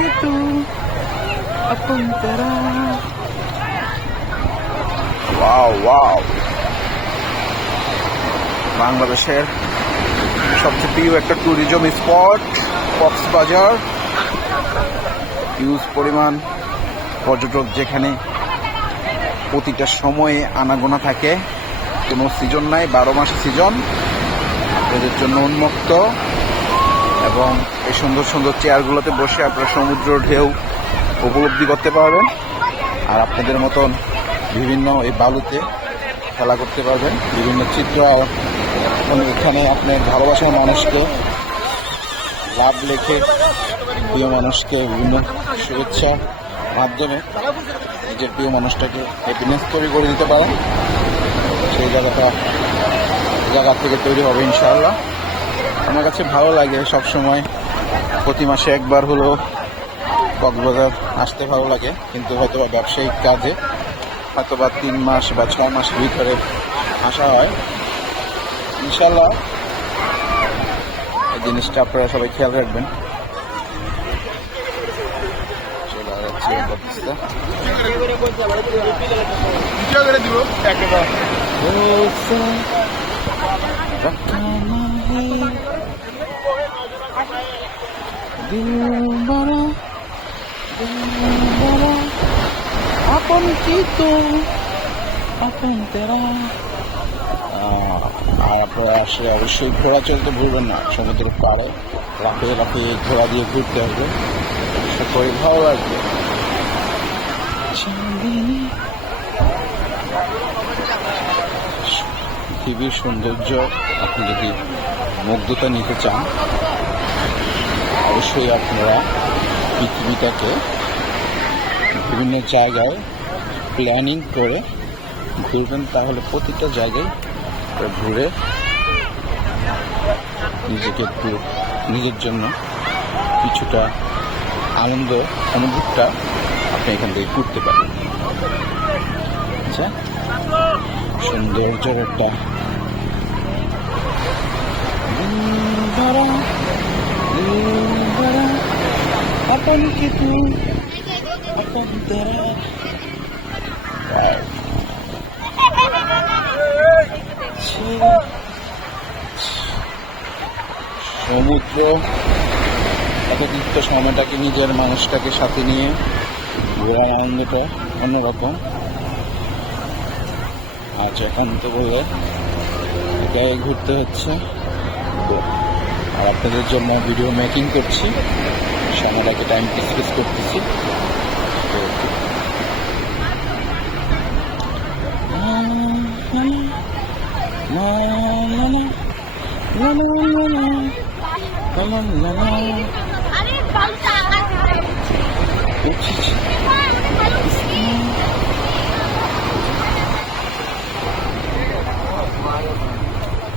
कि तू अपन तेरा। ওয়াও ওয়াও, বাংলাদেশের সবচেয়ে প্রিয় একটা ট্যুরিজম স্পট কক্সবাজার। হিউজ পরিমাণ পর্যটক, যেখানে প্রতিটা সময়ে আনাগোনা থাকে, কোনো সিজন নাই, 12 মাস সিজন আপনাদের জন্য উন্মুক্ত। এবং এই সুন্দর সুন্দর চেয়ারগুলোতে বসে আপনারা সমুদ্র ঢেউ উপলব্ধি করতে পারবেন। আর আপনাদের মতন বিভিন্ন এই বালুতে খেলা করতে পারবেন। বিভিন্ন চিত্র, এখানে আপনার ভালোবাসার মানুষকে লাভ লেখে, প্রিয় মানুষকে বিভিন্ন শুভেচ্ছা মাধ্যমে নিজের প্রিয় মানুষটাকে হ্যাপিনেস তৈরি করে দিতে পারেন। সেই জায়গা থেকে তৈরি হবে ইনশাআল্লাহ। আমার কাছে ভালো লাগে সবসময়, প্রতি মাসে একবার হলেও কক্সবাজার আসতে ভালো লাগে, কিন্তু হয়তো ব্যবসায়িক কাজে হয়তো 3 মাস বা 6 মাস ভিতরে আসা হয়। ইনশাআল্লাহ এই জিনিসটা আপনারা সবাই খেয়াল রাখবেন। আপন কি তো আপন তেরা। আর আপনারা আসলে অবশ্যই ঘোড়া চলতে ভুলবেন না। সমুদ্রের পাড়ে লাফিয়ে লাফিয়ে ঘোড়া দিয়ে ঘুরতে হবে, সকলে ভালো লাগবে। পৃথিবীর সৌন্দর্য আপনি যদি মুগ্ধতা নিতে চান, অবশ্যই আপনারা পৃথিবীটাকে বিভিন্ন জায়গায় প্ল্যানিং করে ঘুরবেন। তাহলে প্রতিটা জায়গায় ঘুরে নিজেকে একটু নিজের জন্য কিছুটা আনন্দ অনুভবটা আপনি এখান থেকে করতে পারেন। আচ্ছা, সৌন্দর্যের একটা আপন কি তুই আপন তেরা। সমুদ্র অতিরিক্ত সময়টাকে নিজের মানুষটাকে সাথে নিয়ে ঘোরার আনন্দটা অন্যরকম। আজ একান্ত বলে এটাই ঘুরতে হচ্ছে, আর আপনাদের জন্য ভিডিও মেকিং করছি, সময়টাকে টাইম স্পেস করতেছি।